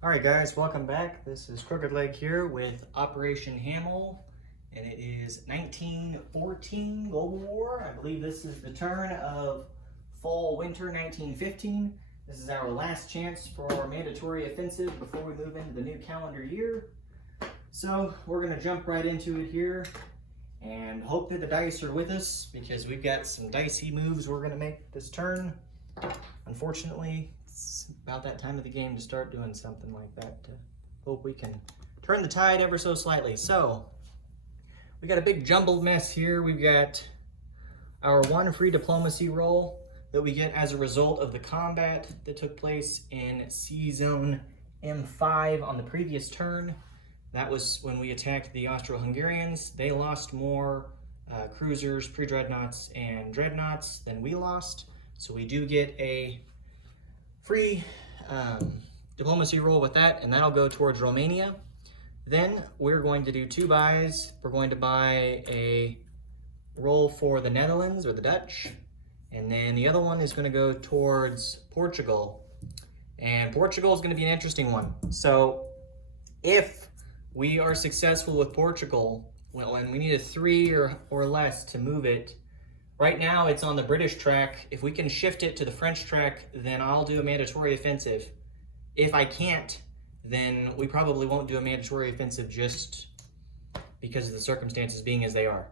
All right, guys, welcome back. This is Crooked Leg here with Operation Hamel, and it is 1914 Global War. I believe this is the turn of fall-winter 1915. This is our last chance for our mandatory offensive before we move into the new calendar year. So we're going to jump right into it here and hope that the dice are with us because we've got some dicey moves we're going to make this turn. Unfortunately, it's about that time of the game to start doing something like that to hope we can turn the tide ever so slightly. So we got a big jumbled mess here. We've got our one free diplomacy roll that we get as a result of the combat that took place in C Zone M5 on the previous turn. That was when we attacked the Austro-Hungarians. They lost more cruisers, pre-dreadnoughts, and dreadnoughts than we lost. So we do get a free diplomacy roll with that, and that'll go towards Romania. Then we're going to do two buys. We're going to buy a roll for the Netherlands or the Dutch, and then the other one is going to go towards Portugal. And Portugal is going to be an interesting one. So if we are successful with Portugal, well, and we need a 3 or less to move it. Right now, it's on the British track. If we can shift it to the French track, then I'll do a mandatory offensive. If I can't, then we probably won't do a mandatory offensive just because of the circumstances being as they are.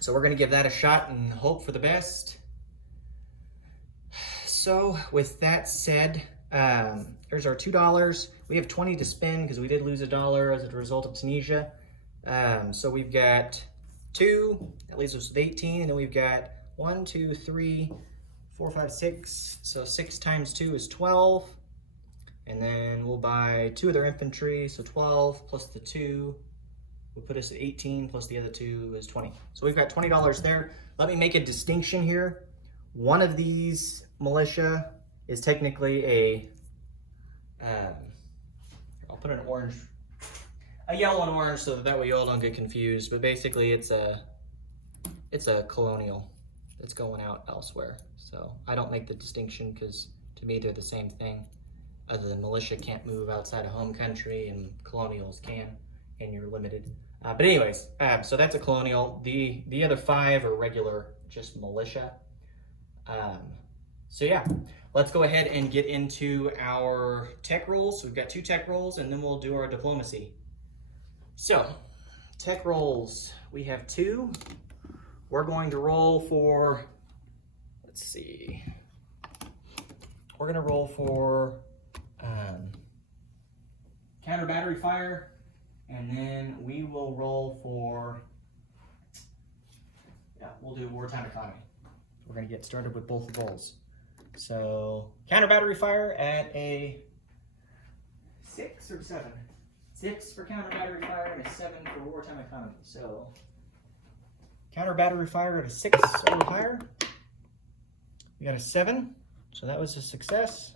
So we're going to give that a shot and hope for the best. So with that said, here's our $2. We have 20 to spend because we did lose $1 as a result of Tunisia. So we've got 2, that leaves us with 18, and then we've got 1, 2, 3, 4, 5, 6. So 6 times 2 is 12. And then we'll buy 2 of their infantry, so 12 plus the 2 will put us at 18 plus the other 2 is 20. So we've got $20 there. Let me make a distinction here. One of these militia is technically a, I'll put an orange, a yellow and orange so that way you all don't get confused, but basically it's a colonial that's going out elsewhere. So I don't make the distinction because to me they're the same thing, other than militia can't move outside of home country and colonials can, and you're limited. But anyways, so that's a colonial. The other 5 are regular, just militia. So yeah, let's go ahead and get into our tech rolls. So we've got 2 tech rolls, and then we'll do our diplomacy. So, tech rolls, we have 2. We're going to roll for, let's see, we're going to roll for counter battery fire, and then we will roll for, we'll do wartime economy. We're going to get started with both rolls. So, counter battery fire at a 6 or 7? 6 for counter battery fire and a 7 for wartime economy. So, counter battery fire at a 6 or higher. We got a 7, so that was a success.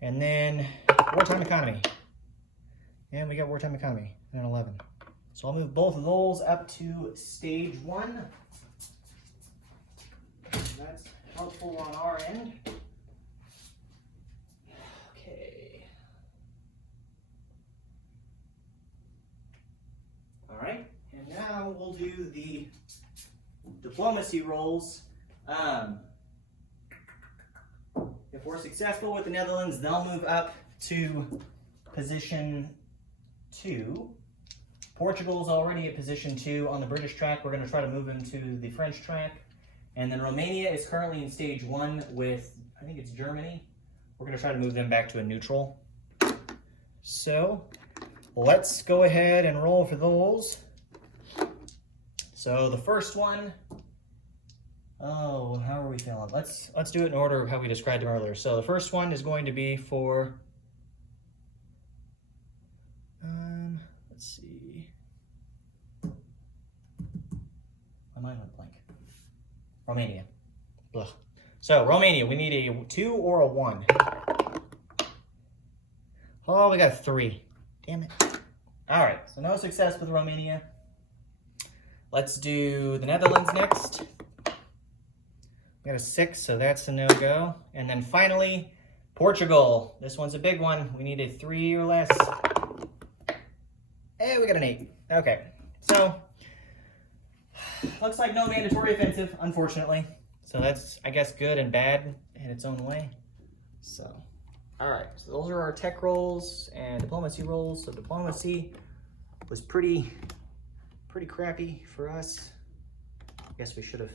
And then wartime economy. And we got wartime economy at an 11. So I'll move both of those up to stage 1. That's helpful on our end. Okay. All right, and now we'll do the diplomacy rolls. If we're successful with the Netherlands, they'll move up to position 2. Portugal's already at position 2 on the British track. We're going to try to move them to the French track. And then Romania is currently in stage 1 with, I think it's Germany. We're going to try to move them back to a neutral. So let's go ahead and roll for those. So the first one, oh, how are we feeling? Let's do it in order of how we described them earlier. So the first one is going to be for, let's see. My mind went blank. Romania. Blah. So Romania, we need a 2 or a 1. Oh, we got a 3. Damn it. All right, so no success with Romania. Let's do the Netherlands next. We got a 6, so that's a no-go. And then finally, Portugal. This one's a big one. We need a 3 or less. Hey, we got an 8. Okay, so looks like no mandatory offensive, unfortunately. So that's, I guess, good and bad in its own way. So, all right, so those are our tech rolls and diplomacy rolls. So diplomacy was pretty crappy for us. I guess we should have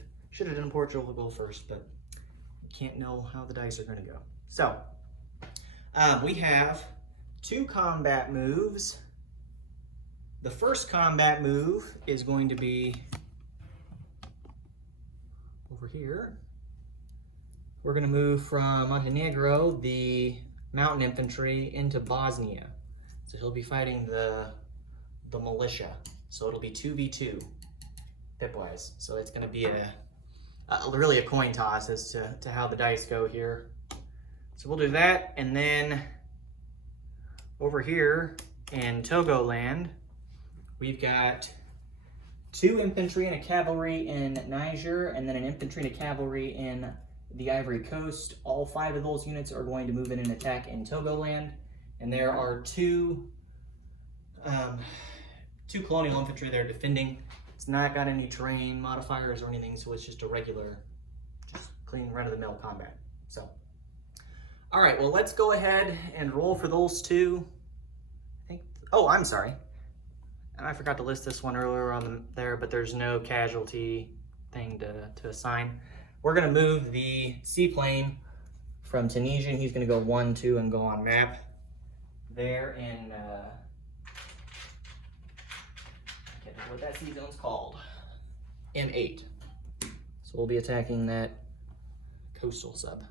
done Portugal go first, but we can't know how the dice are going to go. So we have 2 combat moves. The first combat move is going to be over here. We're going to move from Montenegro, the mountain infantry, into Bosnia. So he'll be fighting the militia. So it'll be 2v2 pip-wise. So it's going to be really a coin toss as to how the dice go here. So we'll do that, and then over here in Togoland, we've got 2 infantry and a cavalry in Niger, and then an infantry and a cavalry in the Ivory Coast. All 5 of those units are going to move in and attack in Togoland, and there are 2 colonial infantry there defending. It's not got any terrain modifiers or anything, so it's just a regular, just clean run-of-the-mill combat. So, all right, well, let's go ahead and roll for those 2. Oh, I'm sorry. And I forgot to list this one earlier on there, but there's no casualty thing to assign. We're gonna move the seaplane from Tunisia, and he's gonna go 1, 2, and go on map. There in, I can't remember what that sea zone's called. M8. So we'll be attacking that coastal sub.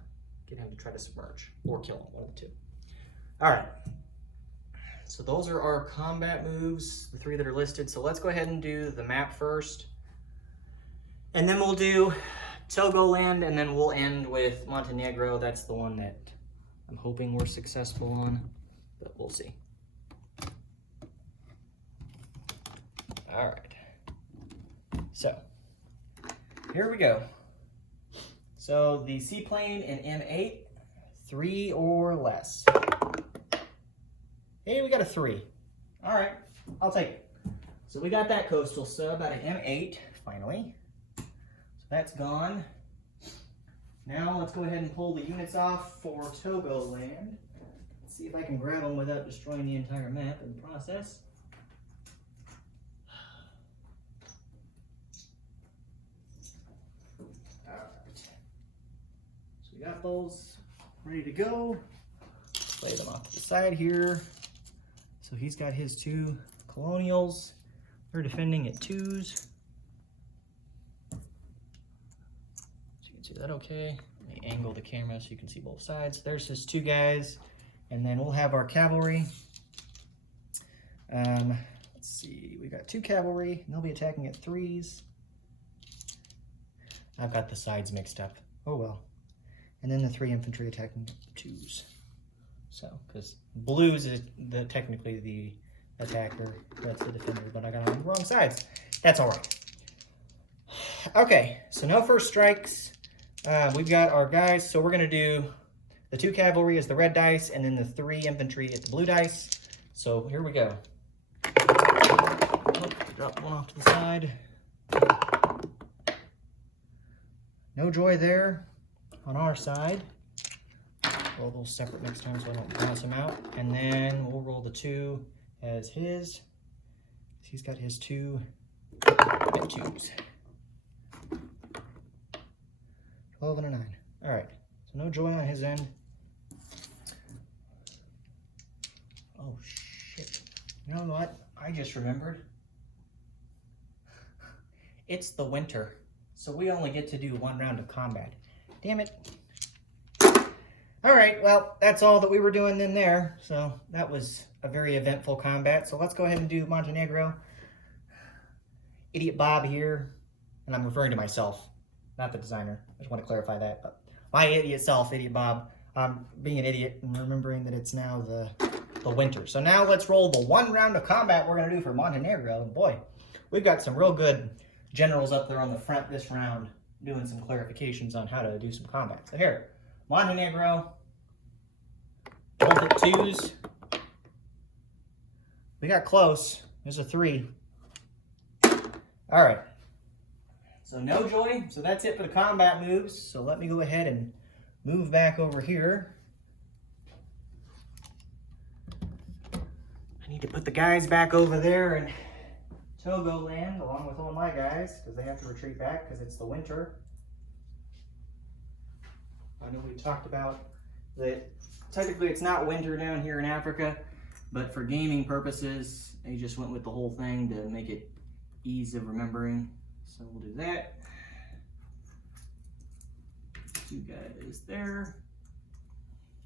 Get him to try to submerge, or kill him, one of the 2. All right. So those are our combat moves, the 3 that are listed. So let's go ahead and do the map first. And then we'll do Togoland, and then we'll end with Montenegro. That's the one that I'm hoping we're successful on, but we'll see. All right. So here we go. So the seaplane in M8, 3 or less. Hey, we got a 3. All right, I'll take it. So we got that coastal sub out of M8, finally. So that's gone. Now let's go ahead and pull the units off for Togoland. Let's see if I can grab them without destroying the entire map in the process. All right. So we got those ready to go. Lay them off to the side here. So he's got his 2 colonials. They're defending at 2s. So you can see that okay. Let me angle the camera so you can see both sides. There's his 2 guys. And then we'll have our cavalry. Let's see, we got 2 cavalry, and they'll be attacking at 3s. I've got the sides mixed up. Oh well. And then the 3 infantry attacking at 2s. So, because blues is technically the attacker, that's the defender, but I got on the wrong sides. That's all right. Okay, so no first strikes. We've got our guys, so we're going to do the 2 cavalry as the red dice, and then the 3 infantry as the blue dice. So here we go. Drop one off to the side. No joy there on our side. Roll those separate next time so I don't bounce them out. And then we'll roll the 2 as his. He's got his 2 at 2s. 12 and a 9. All right, so no joy on his end. Oh shit. You know what? I just remembered. It's the winter, so we only get to do 1 round of combat. Damn it. All right, well, that's all that we were doing in there. So that was a very eventful combat. So let's go ahead and do Montenegro. Idiot Bob here, and I'm referring to myself, not the designer. I just want to clarify that. But my idiot self, Idiot Bob, I'm being an idiot and remembering that it's now the winter. So now let's roll the 1 round of combat we're going to do for Montenegro. Boy, we've got some real good generals up there on the front this round doing some clarifications on how to do some combat. So here. Montenegro, both at 2s. We got close. There's a 3. All right. So no joy. So that's it for the combat moves. So let me go ahead and move back over here. I need to put the guys back over there in Togo land along with all my guys because they have to retreat back because it's the winter. I know we talked about that technically it's not winter down here in Africa, but for gaming purposes, they just went with the whole thing to make it ease of remembering. So we'll do that. 2 guys there.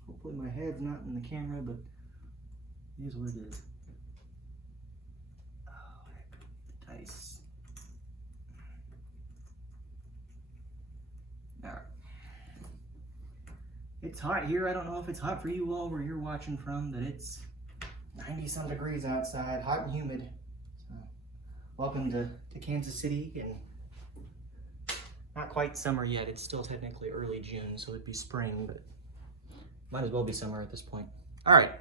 Hopefully my head's not in the camera, but it is what it is. Oh, heck. Dice. All right. It's hot here. I don't know if it's hot for you all where you're watching from, but it's 90-some degrees outside, hot and humid. So, welcome to Kansas City, and not quite summer yet. It's still technically early June, so it'd be spring, but might as well be summer at this point. All right.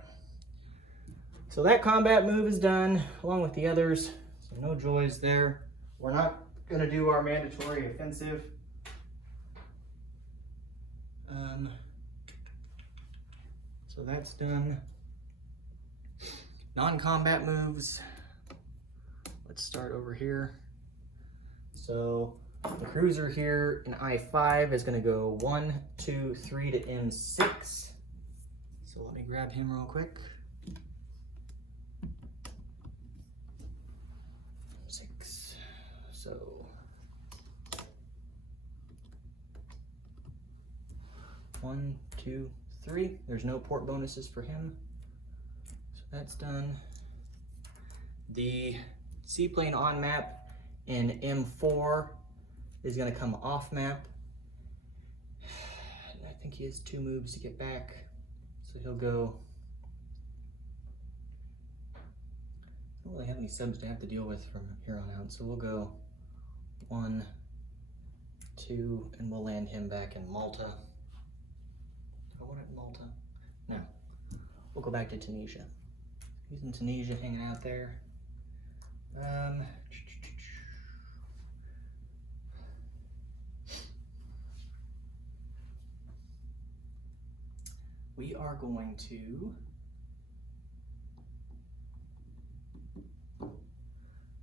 So that combat move is done, along with the others. So no joys there. We're not gonna do our mandatory offensive. So that's done. Non-combat moves. Let's start over here. So the cruiser here in I-5 is going to go 1, 2, 3 to M6. So let me grab him real quick. 6. So 1, 2, 3. There's no port bonuses for him. So that's done. The seaplane on map in M4 is going to come off map. I think he has 2 moves to get back. So he'll go. I don't really have any subs to have to deal with from here on out. So we'll go 1, 2, and we'll land him back in Malta. I want it in Malta. No. We'll go back to Tunisia. He's in Tunisia hanging out there. We are going to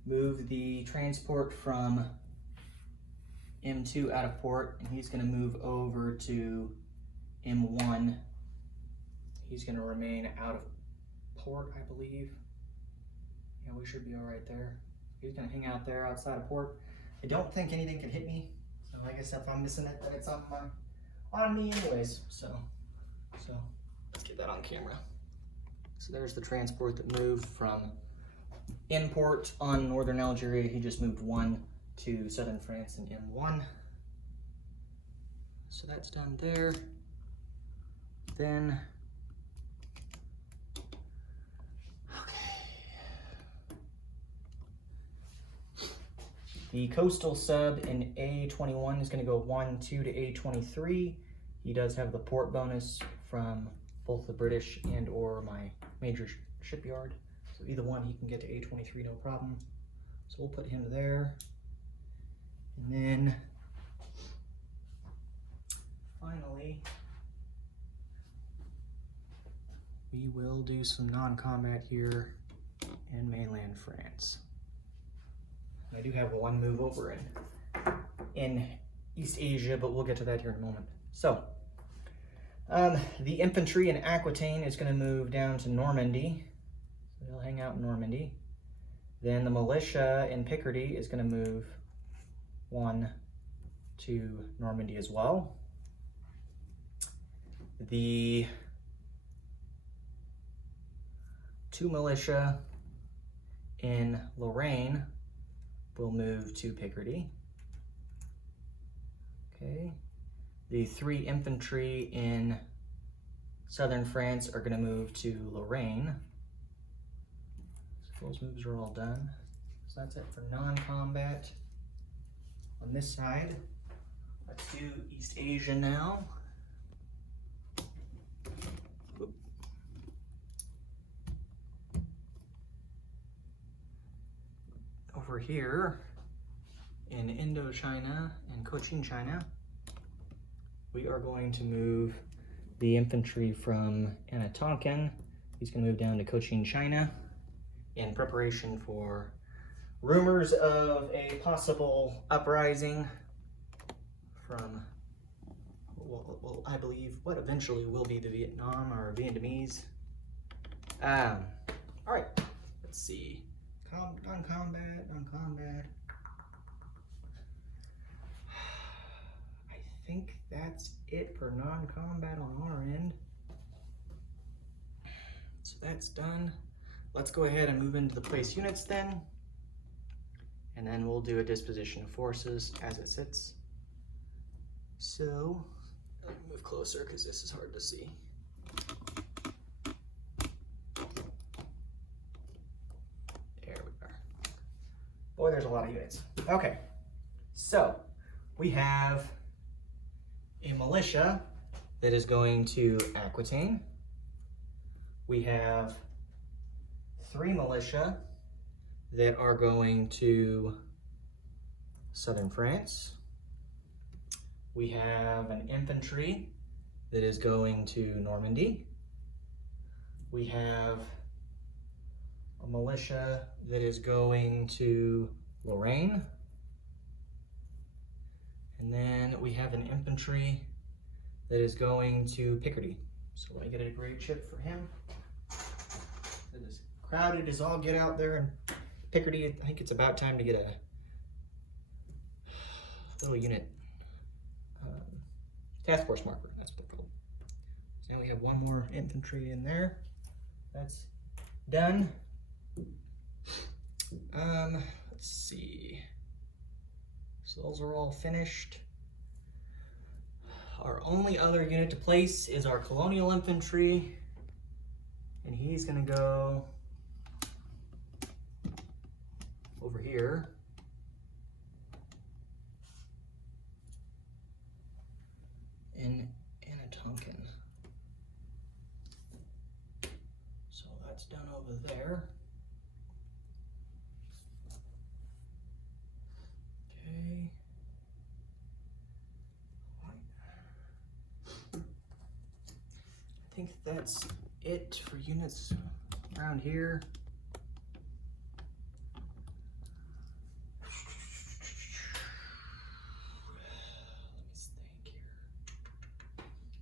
move the transport from M2 out of port, and he's going to move over to M1. He's going to remain out of port, I believe. Yeah, we should be all right there. He's going to hang out there outside of port. I don't think anything can hit me, so I guess if I'm missing it, then it's on me anyways. So let's get that on camera. So there's the transport that moved from in port on northern Algeria. He just moved 1 to southern France in M1. So that's done there. Then, the coastal sub in A21 is going to go 1, 2 to A23. He does have the port bonus from both the British and or my major shipyard. So either one, he can get to A23, no problem. So we'll put him there. And then, finally, we will do some non-combat here in mainland France. I do have 1 move over in East Asia, but we'll get to that here in a moment. So, the infantry in Aquitaine is going to move down to Normandy. So they'll hang out in Normandy. Then the militia in Picardy is going to move 1 to Normandy as well. The 2 militia in Lorraine will move to Picardy. Okay. The 3 infantry in southern France are going to move to Lorraine. So those moves are all done. So that's it for non-combat. On this side, let's do East Asia now. over here in Indochina and Cochin, China, we are going to move the infantry from Anatonkan. He's going to move down to Cochin, China in preparation for rumors of a possible uprising from, well, I believe what eventually will be the Vietnam or Vietnamese. All right, let's see. Non-combat. I think that's it for non-combat on our end. So that's done. Let's go ahead and move into the place units then. And then we'll do a disposition of forces as it sits. So, let me move closer because this is hard to see. There we are. Boy, there's a lot of units. Okay, so we have a militia that is going to Aquitaine. We have 3 militia that are going to southern France. We have an infantry that is going to Normandy. We have a militia that is going to Lorraine. And then we have an infantry that is going to Picardy. So I get a great chip for him. It is crowded as all get out there in Picardy. I think it's about time to get a little unit task force marker. That's what they're called. So now we have 1 more infantry in there. That's done. Let's see. So those are all finished. Our only other unit to place is our colonial infantry, and he's gonna go over here. In Anatonkan. So that's done over there. Okay. I think that's it for units around here.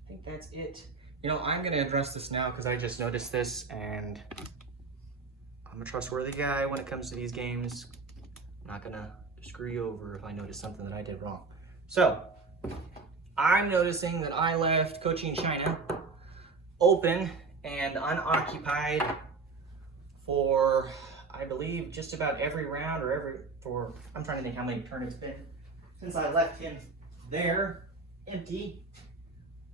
I think that's it. You know, I'm gonna address this now because I just noticed this, and I'm a trustworthy guy when it comes to these games. I'm not gonna screw you over if I notice something that I did wrong. So, I'm noticing that I left Cochin, China open and unoccupied for, I believe, just about every round or I'm trying to think how many turns it's been since I left him there empty.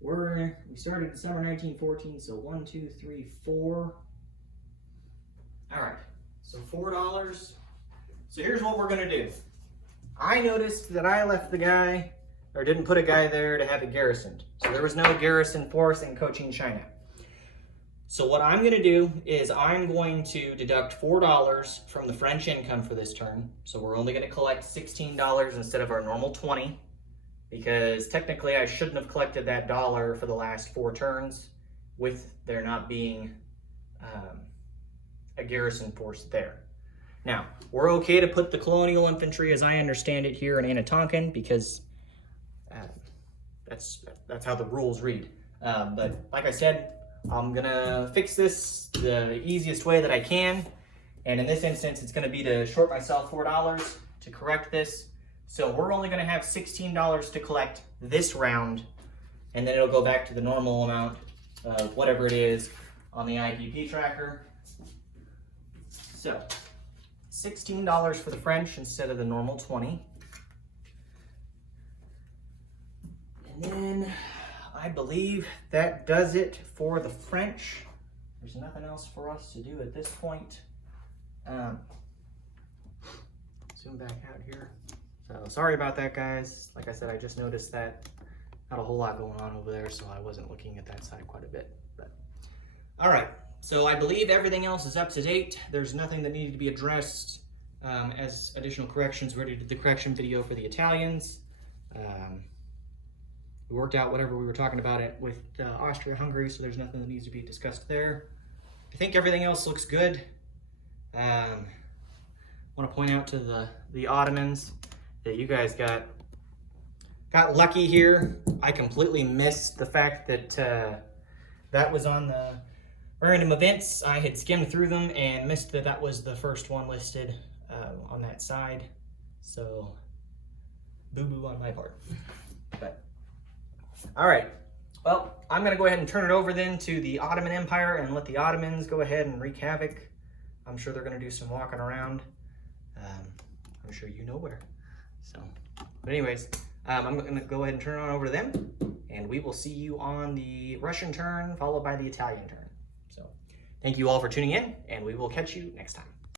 We started in summer 1914, so 1, 2, 3, 4. All right, so $4. So here's what we're gonna do. I noticed that I left the guy, or didn't put a guy there to have it garrisoned. So there was no garrison force in Cochin, China. So what I'm gonna do is I'm going to deduct $4 from the French income for this turn. So we're only gonna collect $16 instead of our normal 20. Because technically I shouldn't have collected that dollar for the last 4 turns with there not being a garrison force there. Now, we're okay to put the colonial infantry, as I understand it, here in Anatonkan because that's how the rules read. But like I said, I'm gonna fix this the easiest way that I can. And in this instance, it's gonna be to short myself $4 to correct this. So we're only gonna have $16 to collect this round, and then it'll go back to the normal amount of whatever it is on the IPP tracker. So $16 for the French instead of the normal 20. And then I believe that does it for the French. There's nothing else for us to do at this point. Zoom back out here. So sorry about that, guys. Like I said, I just noticed that not a whole lot going on over there, so I wasn't looking at that side quite a bit. But all right, so I believe everything else is up to date. There's nothing that needed to be addressed as additional corrections. We already did the correction video for the Italians. We worked out whatever we were talking about it with Austria-Hungary, so there's nothing that needs to be discussed there. I think everything else looks good. I want to point out to the Ottomans that you guys got lucky here. I completely missed the fact that that was on the random events. I had skimmed through them and missed that that was the first one listed on that side. So, boo-boo on my part. But, all right. Well, I'm going to go ahead and turn it over then to the Ottoman Empire and let the Ottomans go ahead and wreak havoc. I'm sure they're going to do some walking around. I'm sure you know where. So, but anyways, I'm going to go ahead and turn it on over to them, and we will see you on the Russian turn, followed by the Italian turn. So, thank you all for tuning in, and we will catch you next time.